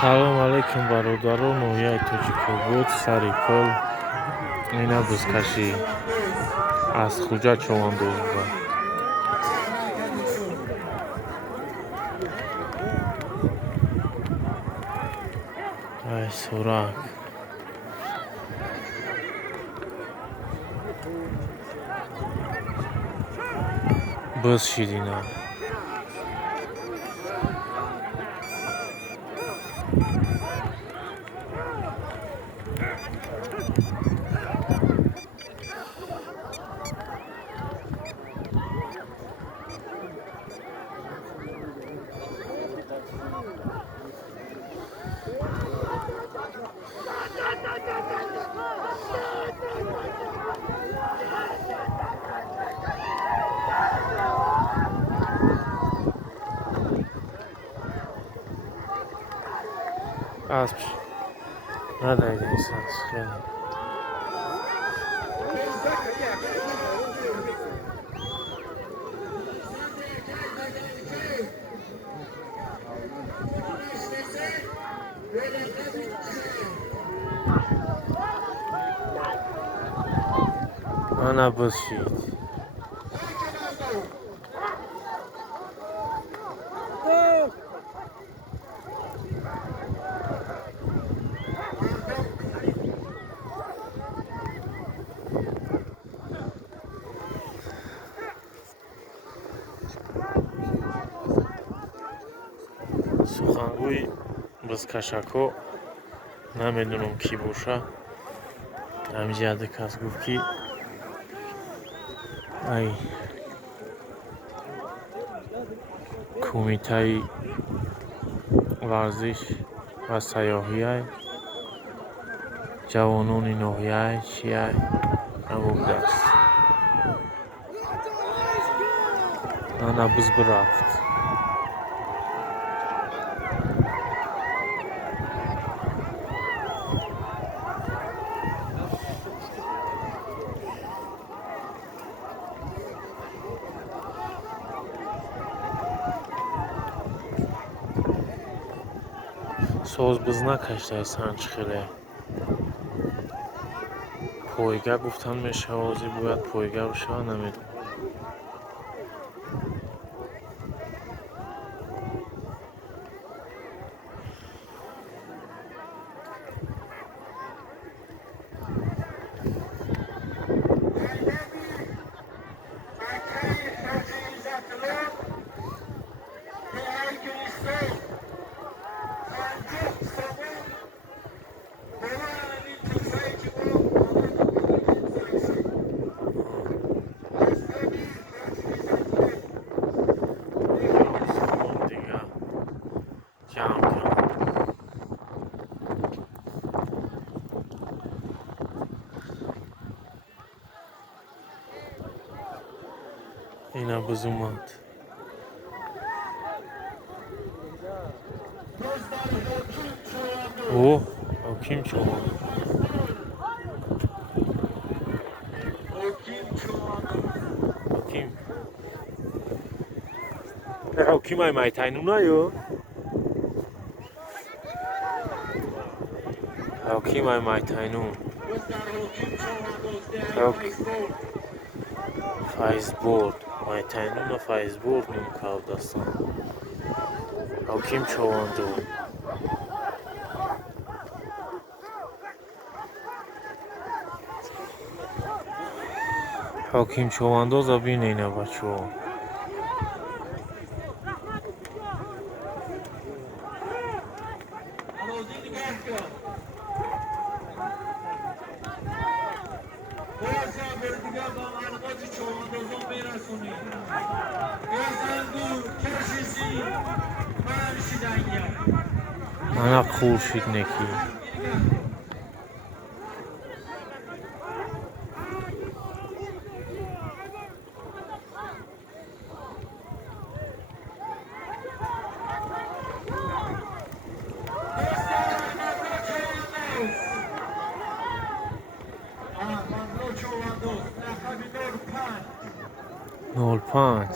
Салом алейкум бародарон, ноҳияи Тоҷикобод, сари пул ина бузкашӣ аз хуҷа човандоз ба ай сурак буз шидина асп надайдинсаз хеле ана буз шид сухангӯи бузкашакҳо намедонам кӣ боша. ҳамҷи яде кас гуфт ки ай кумитаи варзиш ва сайёҳиай ҷавонони ноҳияй чиай намудааст. ана буз бирафт. соз буз накаштай санҷ хеле пойга гуфтан мешава ҳозир бояд пойга бишава намедонам. ина буз омад. о ҳоким чованд ҳоким ҳокимай майтайнунаю ҳокимай майтайнун файзборд майтайнуна файзборд нум кавдастан ҳоким чованду ҳоким човандоза бинена бачаҳо. ана хуршиднеки نول پنج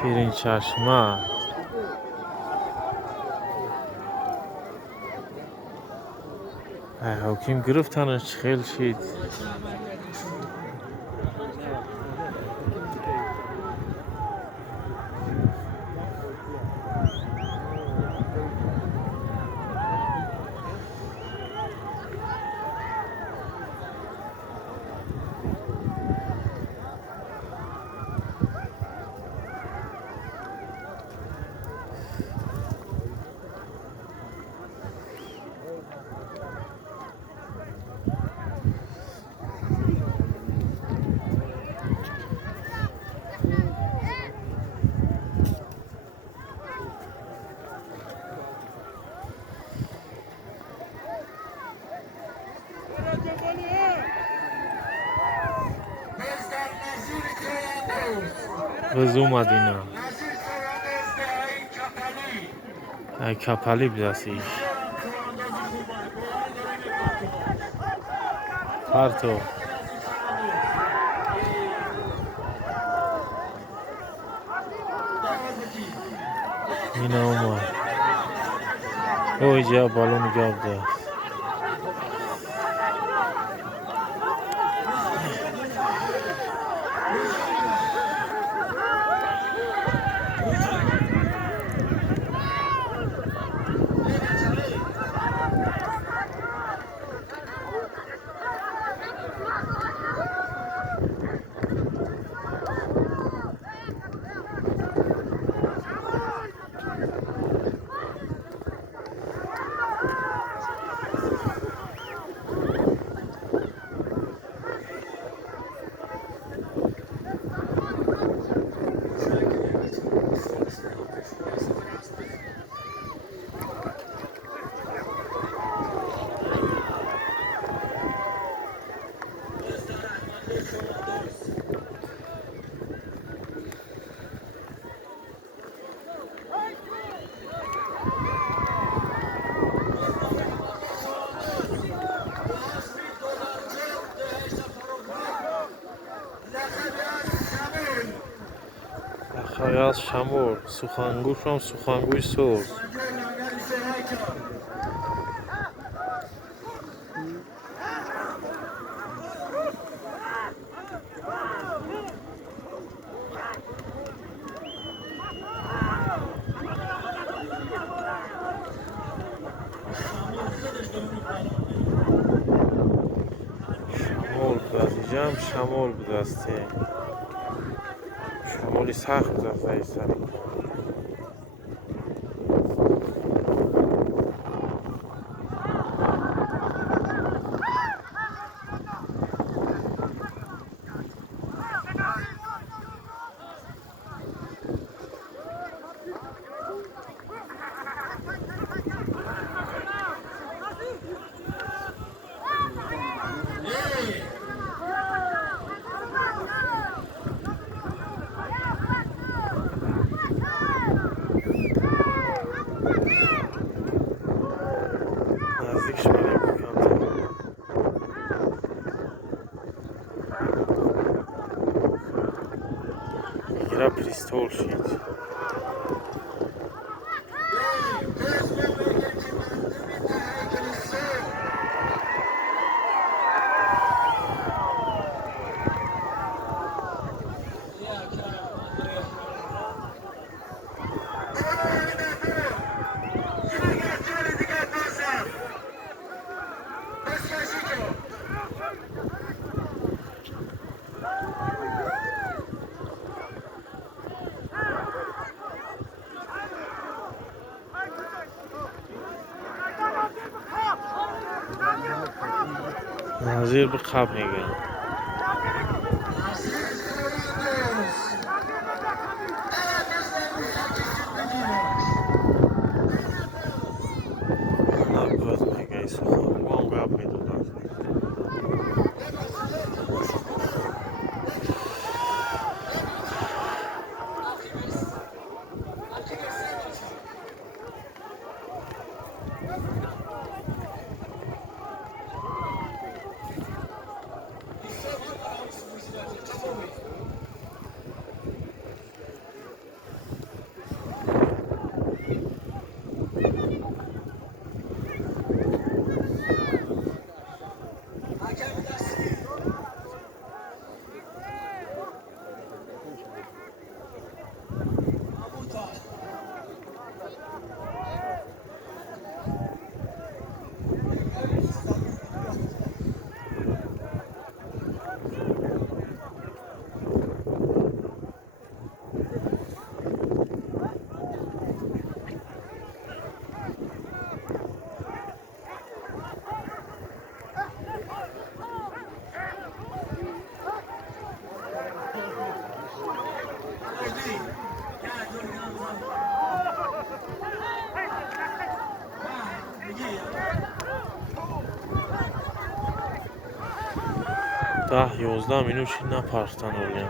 شیرین چشمه حاکم گرفتنش خیلی شید. Biz اومد اینا کپلی بدستیش پرتو اینا اومد اویجا بالون گابده خیاط شمول سخنگوش هم سخنگوی سوز شمول بدستی هم شمول بدستی شمولی سخت بدسته ای سری نزدیکش برای بکنم میگیره پریستول شید نظیر به قبل میگه نبود میگه سخنگو هم قبل میدونم ده 11 минути напартан олем.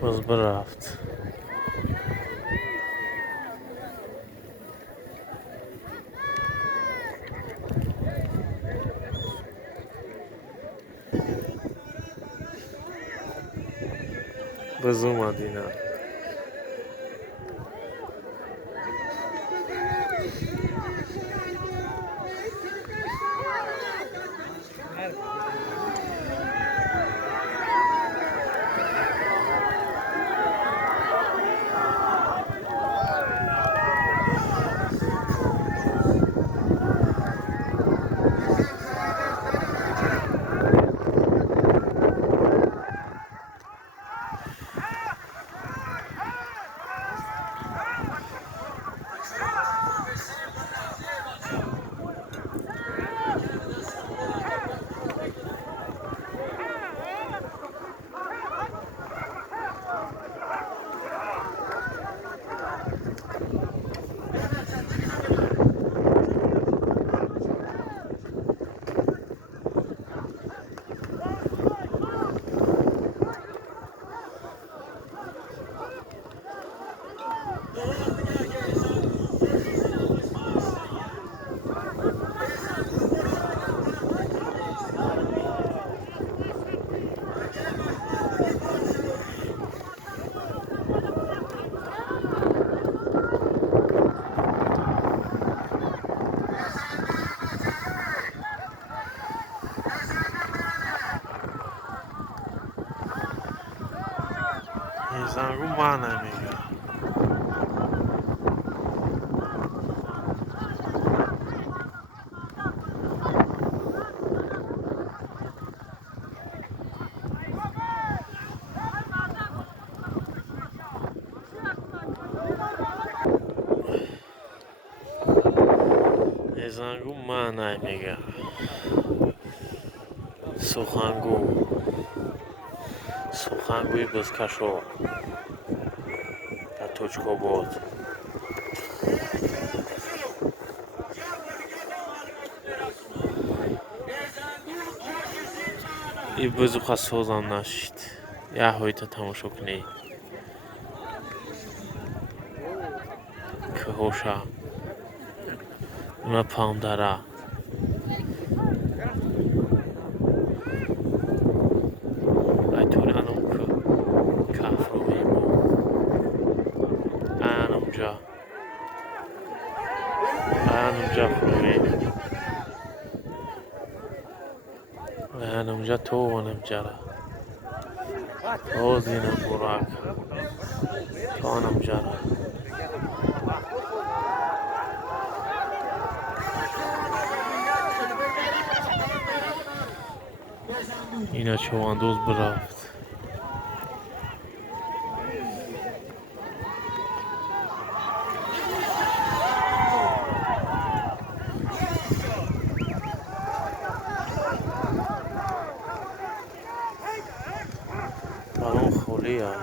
باز برفت. باز اومد اینا. زنگو من نمیگم. زنگو من نمیگم. سخنگوی بزکشو در توچکو بود. ای بزوخه سوزان نشید. یه هایتا تماشا کنید که هوشا اونا پام داره. ای طور انم که کف رو میمون انمجا خوبی انمجا تو انمجا اوزینم براک تو انمجا اینا چواندوز برافت. برون خولی ها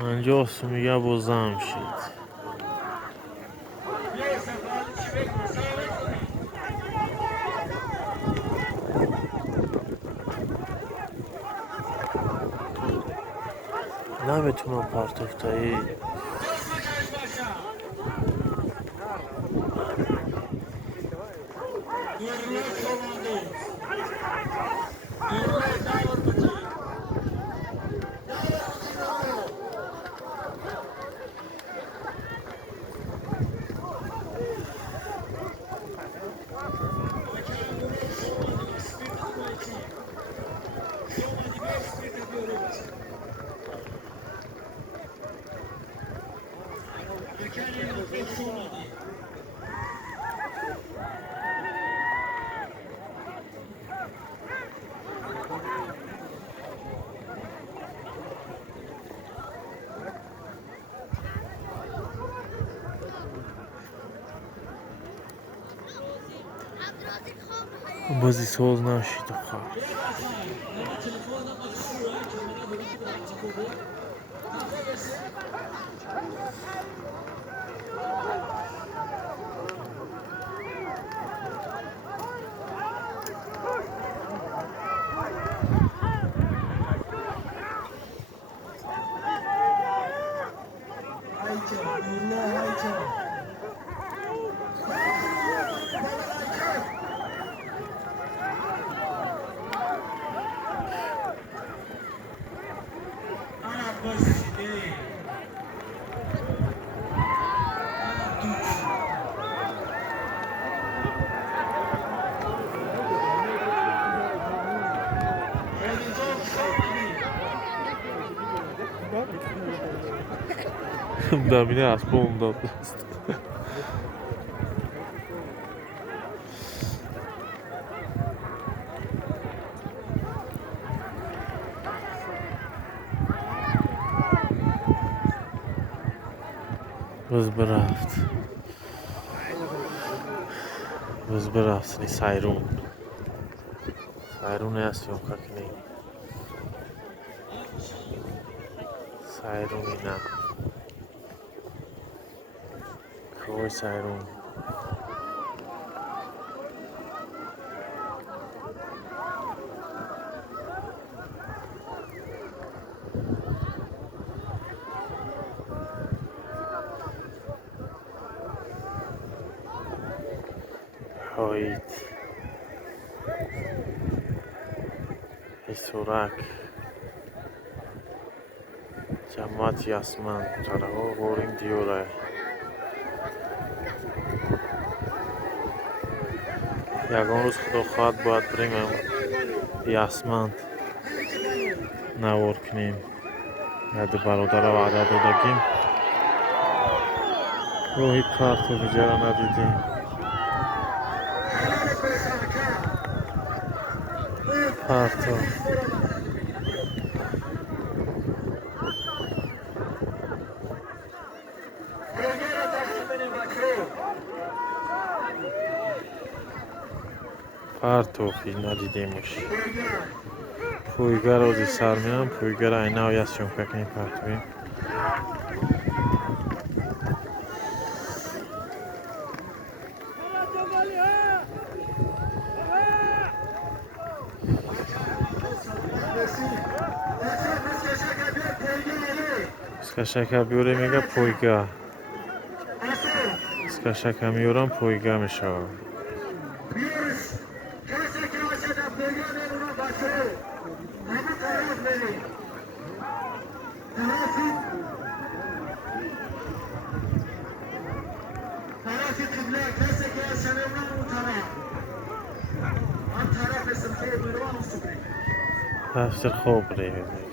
آنجا میگه بازم شد. نمیتونم پرتفتایی بازی ساز نشید خواهد دمینه اسبم داد است. باز برفت سایرون هست یا کنی سایرونی نه کوی سایرون هایت سوراک جماعت یاسمان ترها بورینگ دیوره یگان روز خدا خواهد باید بریم یاسمان نوار کنیم یاد برادر و وعده دادگیم روحی کارت و بجارا ندیدیم پارتو پارتوفی ندیدیمش پویگر روزی سر میرم پویگر اینه های از شنکه کنیم پارتوی Скашака биёре мега пойга. Скашака миёрам пойга мешавад. Тафсир хоб реведе.